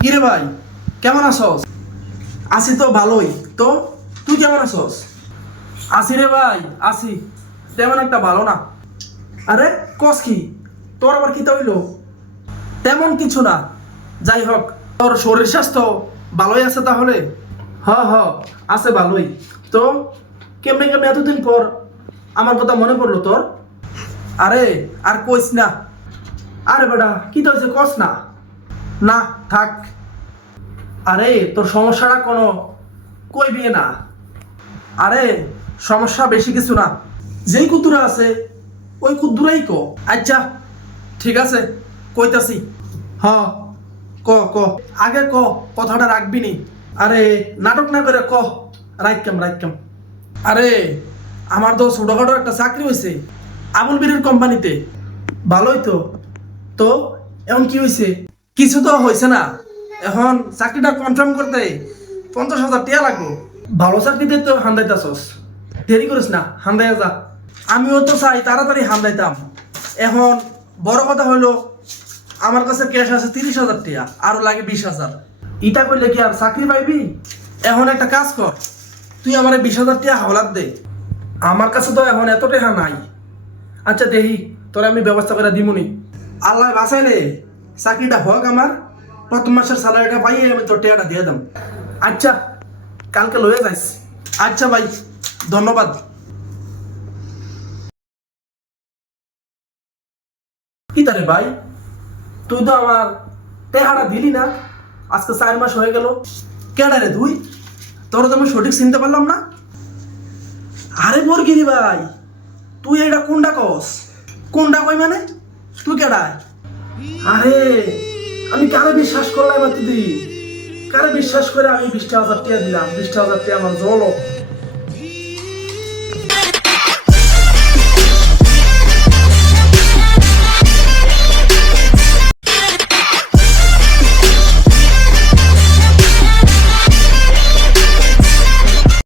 কিরে ভাই, কেমন আছস? আছি তো ভালোই। তো, তুই কেমন আছস? আছি রে ভাই আছি তেমন একটা ভালো না। আরে, কস কি? তোর আবার কি হইল তেমন কিছু না। যাই হোক, তোর শরীর স্বাস্থ্য ভালোই আছে তাহলে? হ হ, আছে ভালোই। তো, কেমনে কেমনে এতদিন পর আমার কথা মনে পড়ল তোর? আরে, আর কইস না। আরে বেটা, কি তো হয়েছে কস না। না, থাক। আরে, তোর সমস্যাটা কোনো কই বিয়ে না। আরে, সমস্যা বেশি কিছু না। যেই কুতুরা আছে, ওই কুদ্দুরাই ক। আচ্ছা ঠিক আছে, কইতাছি। হ, ক ক। আগে ক, কথাটা রাখবি নি। আরে, নাটক না করে ক। রাইকাম রাইকাম আরে, আমার তো ছোটখাটো একটা চাকরি হয়েছে আবুল বিরের কোম্পানিতে। ভালোই তো। তো, এখন কি হয়েছে কিছু তো হয়েছে না। এখন চাকরিটা কনফার্ম করতে পঞ্চাশ হাজার টিয়া লাগবো। ভালো চাকরিতে তো হান্দাইতাছস। দেরি করিস না, হান্দাইয়া যা। আমিও তো চাই তাড়াতাড়ি হান্দাইতাম। এখন বড় কথা হলো আমার কাছে ক্যাশ আছে তিরিশ হাজার টিয়া, আরও লাগে বিশ হাজার। ইটা করলে কি আর চাকরি পাইবি? এখন একটা কাজ কর, তুই আমার বিশ হাজার টিয়া হাওলাত দে। আমার কাছে তো এখন এত টাকা নাই। আচ্ছা দেখি তোর আমি ব্যবস্থা করে দিমুনি। আল্লাহ বাঁচাইলে চাকরিটা হোক আমার, প্রথম মাসের স্যালারিটা পাইয়ে আমি তোর টাকাটা দিয়ে দাম। আচ্ছা কালকে লয়ে যাইস। আচ্ছা ভাই, ধন্যবাদ। কি তারে ভাই? তুই তো আমার টেহাটা দিলি না। আজকে চার মাস হয়ে গেল। কেডা রে তুই? তোর তো আমি সঠিক চিনতে পারলাম না। আরে বরগিরি ভাই, তুই এটা কোনটা কস? কোনটা কই মানে? তুই কেডায়? আরে, আমি কারে বিশ্বাস করলাম এতদিন? কারে বিশ্বাস করে আমি বিশটা হাজার টাকা দিলাম? বিশটা হাজার টাকা আমার জল